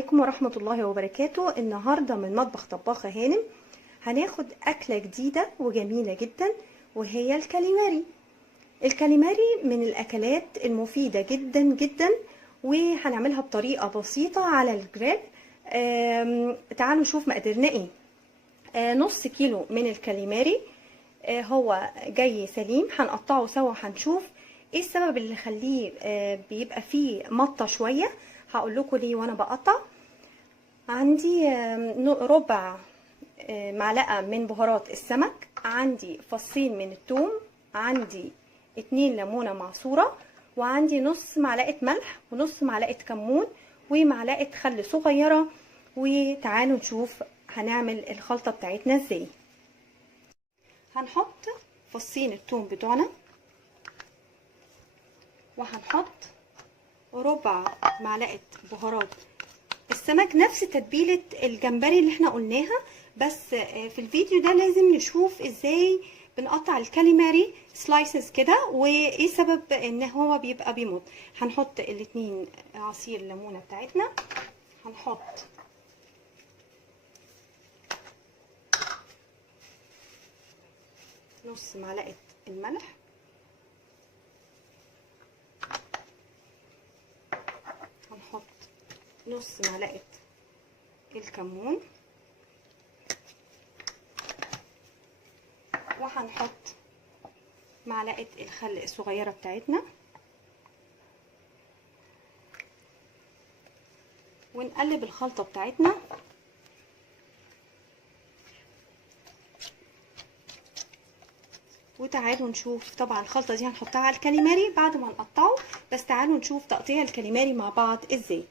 عليكم ورحمة الله وبركاته. النهاردة من مطبخ طباخة هانم هناخد أكلة جديدة وجميلة جدا، وهي الكاليماري. الكاليماري من الأكلات المفيدة جدا جدا، وهنعملها بطريقة بسيطة على الجريل. تعالوا نشوف مقاديرنا ايه. نص كيلو من الكاليماري، هو جاي سليم. هنقطعه سوا، هنشوف ايه السبب اللي يخليه بيبقى فيه مطة شوية. هقول لكم ليه وانا بقطع. عندي ربع معلقة من بهارات السمك، عندي فصين من الثوم، عندي 2 ليمونة معصورة، وعندي نص معلقة ملح ونص معلقة كمون ومعلقة خل صغيرة. وتعالوا نشوف هنعمل الخلطة بتاعتنا ازاي. هنحط فصين الثوم بتوعنا، وهنحط ربع معلقة بهارات السمك، نفس تتبيلة الجمبري اللي احنا قلناها، بس في الفيديو ده لازم نشوف ازاي بنقطع الكاليماري سلايسز كده، وايه سبب ان هو بيبقى بيموت. هنحط الاتنين عصير الليمونة بتاعتنا، هنحط نص معلقة الملح، هنحط نص معلقة الكمون، وهنحط معلقة الخل الصغيرة بتاعتنا، ونقلب الخلطة بتاعتنا. وتعالوا نشوف، طبعا الخلطة دي هنحطها على الكاليماري بعد ما نقطعه، بس تعالوا نشوف تقطيع الكاليماري مع بعض ازاي.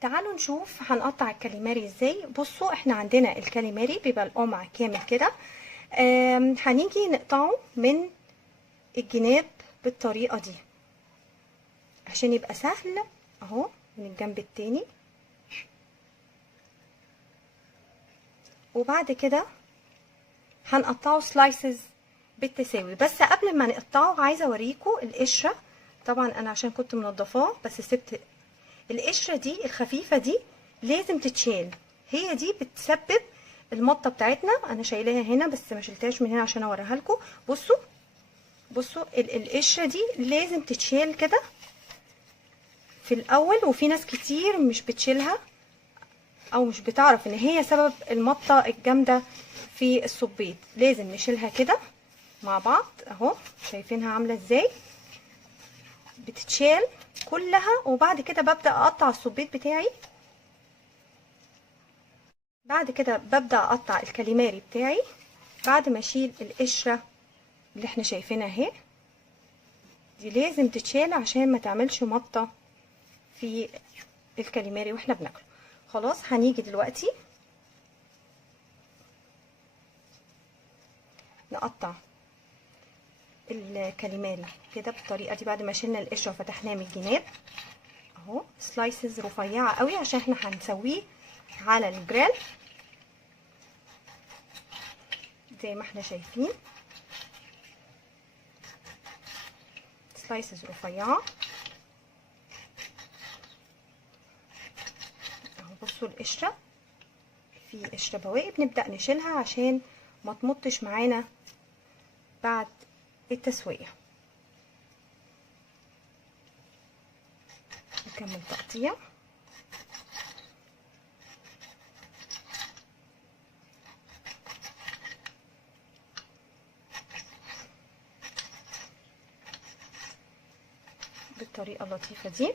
تعالوا نشوف هنقطع الكاليماري ازاي. بصوا، احنا عندنا الكاليماري بيبقى القمع كامل كده. هنيجي نقطعه من الجناب بالطريقة دي عشان يبقى سهل. اهو من الجنب التاني، وبعد كده هنقطعه سلايسز بالتساوي. بس قبل ما نقطعه عايزه اوريكم القشره. طبعا انا عشان كنت منضفاه بس سبت القشره دي الخفيفه دي، لازم تتشال. هي دي بتسبب المطه بتاعتنا. انا شايلاها هنا بس ما شلتهاش من هنا عشان اوريها لكم. بصوا بصوا، القشره دي لازم تتشال كده في الاول، وفي ناس كتير مش بتشيلها او مش بتعرف ان هي سبب المطه الجامده في الصبيط. لازم نشيلها كده مع بعض. اهو شايفينها عامله ازاي، بتتشال كلها. وبعد كده ببدا اقطع الصبيط بتاعي. بعد كده ببدا اقطع الكاليماري بتاعي بعد ما اشيل القشره اللي احنا شايفينها اهي. دي لازم تتشال عشان ما تعملش مطه في الكاليماري واحنا بناكله. خلاص، هنيجي دلوقتي نقطع الكاليماري كده بالطريقه دي بعد ما شلنا القشره وفتحناه من الجناب. اهو سلايسز رفيعه قوي عشان احنا هنسويه على الجريل زي ما احنا شايفين. سلايسز رفيعه اهو. بصوا القشره، في قشره بواقي بنبدا نشيلها عشان ما تمطش معانا بعد التسويه. نكمل تقطيع. بالطريقه اللطيفه دي.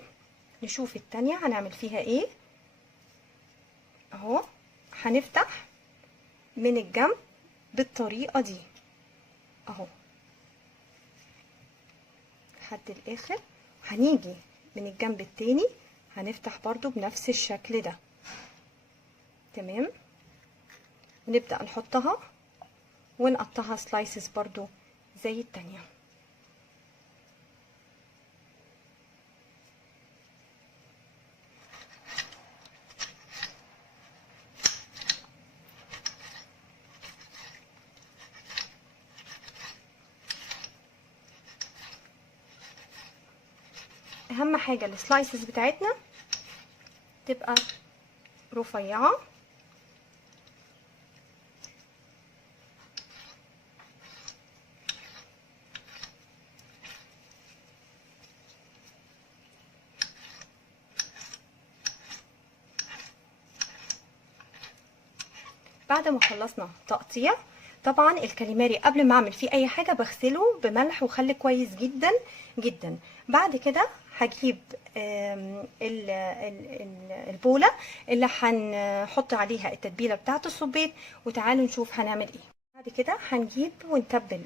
نشوف التانية هنعمل فيها ايه. اهو هنفتح من الجنب بالطريقه دي اهو لحد الاخر. هنيجي من الجنب التاني هنفتح برضو بنفس الشكل ده. تمام، ونبدأ نحطها ونقطعها سلايسز برضو زي التانية. اهم حاجة السلايسز بتاعتنا تبقى رفيعة. بعد ما خلصنا تقطيع، طبعا الكاليماري قبل ما اعمل فيه اي حاجه بغسله بملح وخل كويس جدا جدا. بعد كده هجيب البوله اللي هنحط عليها التتبيله بتاعه الصبيط، وتعالوا نشوف هنعمل ايه. بعد كده هنجيب ونتبل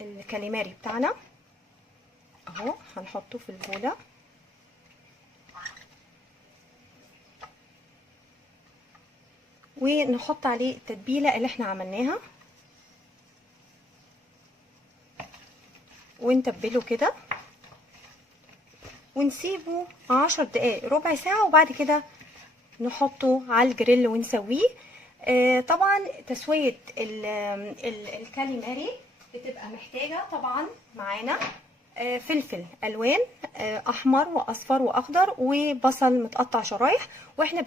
الكاليماري بتاعنا اهو، هنحطه في البوله ونحط عليه التتبيله اللي احنا عملناها ونتبله كده ونسيبه 10 دقايق ربع ساعه، وبعد كده نحطه على الجريل ونسويه. طبعا تسويه الكاليماري بتبقى محتاجه طبعا معانا فلفل الوان احمر واصفر واخضر وبصل متقطع شرايح، واحنا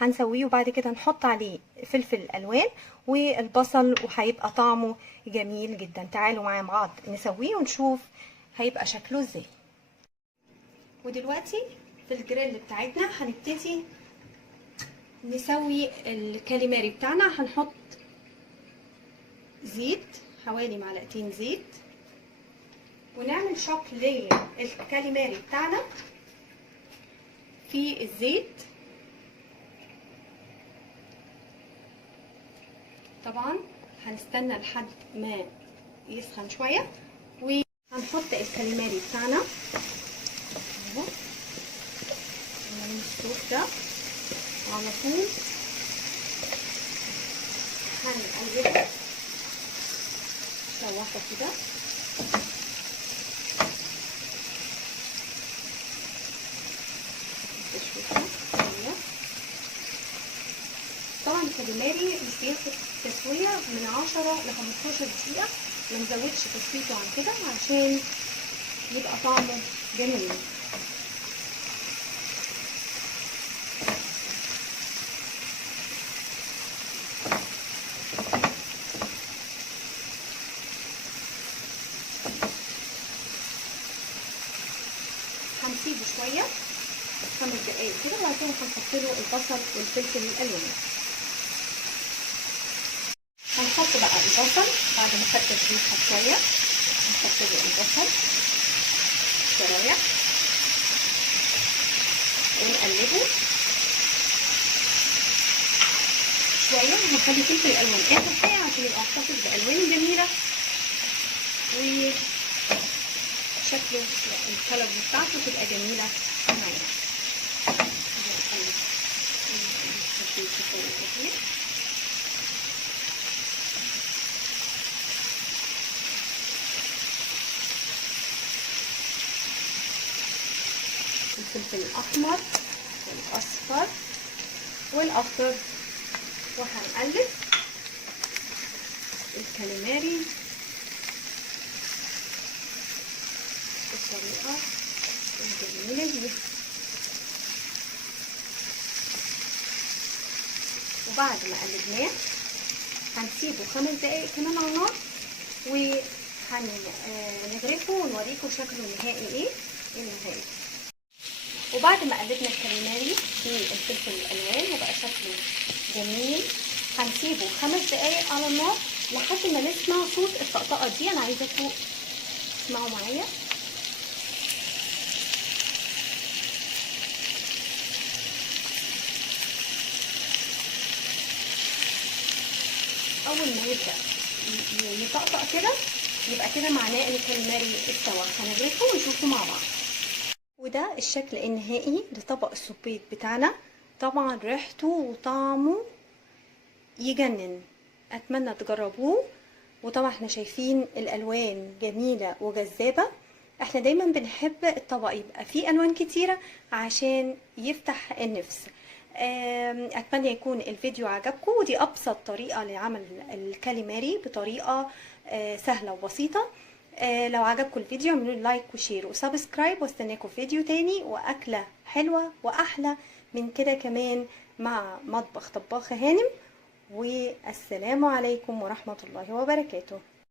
هنسويه وبعد كده نحط عليه فلفل الوان والبصل وهيبقى طعمه جميل جدا. تعالوا معايا مع بعض نسويه ونشوف هيبقى شكله ازاي. ودلوقتي في الجريل بتاعتنا هنبتدي نسوي الكاليماري بتاعنا. هنحط زيت، حوالي معلقتين زيت، ونعمل شوك للكاليماري بتاعنا في الزيت. طبعا هنستنى لحد ما يسخن شويه، وهنحط الكاليماري بتاعنا اهو من الصوص ده على طول، هنقلبه شوحه كده. طبعا الكاليماري مش بياخد تسويه من 10 ل 15 دقيقه، ما نزودش تسويته عن كده عشان يبقى طعمه جميل. هنسيبه شويه 5 دقايق كده، وبعد كده هنحط له البصل والفلفل الالوان. هنحط بقى البصل بعد ما خد تشويحه شويه، هنحط له البصل شرايح ونقلبه شويه، وهنخلي فلفل الالوان اخر حاجه عشان يبقى محتفظ بالوان جميله وشكله الكلر بتاعته تبقى جميله معانا. الفلفل الاحمر والاصفر والاخضر، وهنقلب الكاليماري بالطريقه الجميله دي. وبعد ما قلبناه هنسيبه 5 دقايق كمان على النار، وهنغرفه ونوريكم شكله النهائي ايه النهائي. وبعد ما قلبنا الكاليماري في الفلفل الالوان وبقى شكله جميل، هنسيبه 5 دقايق على النار لحد ما نسمع صوت الطقطقه دي. انا عايزاكم تسمعوا معايا. اول ما يبدا يطقطق كده يبقى كده معناه ان الكاليماري استوى. هنغرفه ونشوفه مع بعض. وده الشكل النهائي لطبق الصبيط بتاعنا. طبعا ريحته وطعمه يجنن، اتمنى تجربوه. وطبعا احنا شايفين الالوان جميله وجذابه. احنا دايما بنحب الطبق يبقى فيه الوان كتيره عشان يفتح النفس. اتمنى يكون الفيديو عجبكم. ودي ابسط طريقه لعمل الكاليماري بطريقه سهله وبسيطه. لو عجبكم الفيديو اعملوا لايك وشير وسبسكرايب، واستناكم فيديو تاني واكله حلوه واحلى من كده كمان مع مطبخ طباخة هانم، والسلام عليكم ورحمة الله وبركاته.